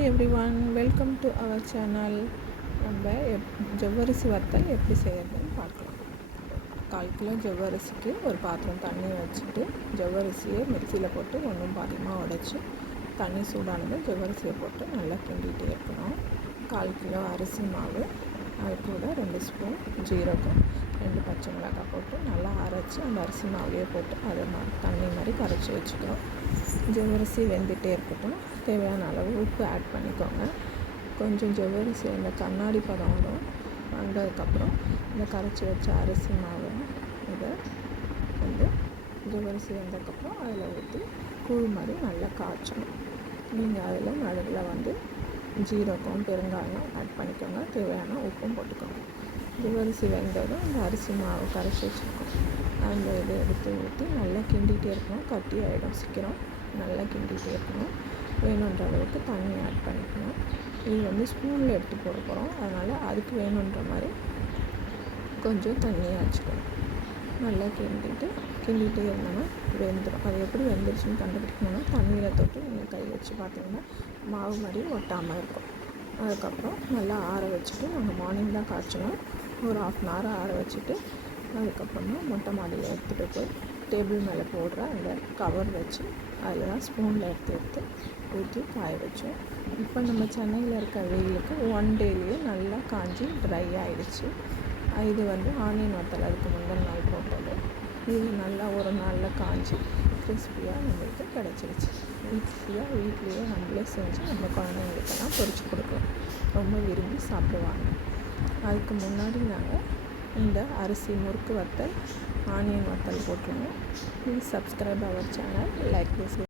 Hi everyone, welcome to our channel. நம்ம ஜவ்வரிசி வத்தல் எப்படி செய்யறதுன்னு பார்க்கலாம். 1/4 கிலோ ஜவ்வரிசிக்கு ஒரு பாத்திரம் தண்ணி வச்சுட்டு ஜவ்வரிசியை மிக்சியில் போட்டு ஒன்றும் பாதியமாக உடைச்சி தண்ணி சூடானது ஜவ்வரிசியை போட்டு நல்லா கிண்டிகிட்டே இருக்கணும். 1/4 கிலோ அரிசி மாவு, அது கூட 2 ஸ்பூன் ஜீரகம், 2 பச்சை மிளகாய் போட்டு நல்லா அரைச்சி அந்த அரிசி மாவுலேயே போட்டு அதை தண்ணி மாதிரி கரைச்சி வச்சுக்கிறோம். ஜவ்வரிசி வெந்துகிட்டே இருக்கட்டும். தேவையான அளவு உப்பு ஆட் பண்ணிக்கோங்க. கொஞ்சம் ஜவ்வரிசி அந்த கண்ணாடி பதம் வந்ததுக்கப்புறம் இந்த கரைச்சி வச்ச அரிசி மாவை இதை ஜவ்வரிசி வந்ததுக்கப்புறம் அதில் ஊற்றி கூழ் மாதிரி நல்லா காய்ச்சணும். நீங்கள் அதில் நடுவில் ஜீரகம், பெருங்காயம் ஆட் பண்ணிக்கோங்க. தேவையான உப்பும் போட்டுக்கோங்க. ஜவ்வரிசி வெந்ததும் இந்த அரிசி மாவு கரைச்சி வச்சுருக்கோம் அந்த இதை எடுத்து ஊற்றி நல்லா கிண்டிகிட்டே இருக்கணும். கட்டி ஆகிடும் சீக்கிரம். நல்லா கிண்டிகிட்டே இருக்கணும். வேணுன்ற அளவுக்கு தண்ணி ஆட் பண்ணிக்கணும். இது ஸ்பூனில் எடுத்து போட போகிறோம், அதனால் அதுக்கு வேணுன்ற மாதிரி கொஞ்சம் தண்ணியை வச்சுக்கணும். நல்லா கிண்டிகிட்டே இருந்தோன்னா வெந்துடும். அது எப்படி வெந்துருச்சுன்னு கண்டுபிடிக்கணும்னா தண்ணியில் தொட்டு நீங்கள் கை வச்சு பார்த்தீங்கன்னா மாவு மாதிரி ஒட்டாமல் இருக்கும். அதுக்கப்புறம் நல்லா ஆற வச்சுட்டு நாங்கள் மார்னிங் தான் காய்ச்சணும். ஒரு 1/2 hour ஆற வச்சுட்டு அதுக்கப்புறமா மொட்டை மாடியில் எடுத்துகிட்டு போய் டேபிள் மேலே போடுற அந்த கவர் வச்சு அதில் தான் ஸ்பூனில் எடுத்து ஊற்றி காய வச்சோம். இப்போ நம்ம சென்னையில் இருக்க வெயிலுக்கு 1 டேலேயே நல்லா காஞ்சி ட்ரை ஆகிடுச்சு. இது ஆனியன் வத்தல் அதுக்கு முந்தின நாள் போட்டது. இது நல்லா ஒரு நாளில் காஞ்சி கிறிஸ்பியாக நம்மளுக்கு கிடச்சிருச்சு. வீட்லேயே நம்மளே செஞ்சு நம்ம குழந்தைங்களுக்கெல்லாம் பொரிச்சு கொடுக்கலாம். ரொம்ப விரும்பி சாப்பிடுவாங்க. அதுக்கு முன்னாடி நாங்கள் இந்த அரிசி முறுக்கு வத்தல், ஆனியன் வத்தல் போட்டுருவோம். Please subscribe our channel, like this.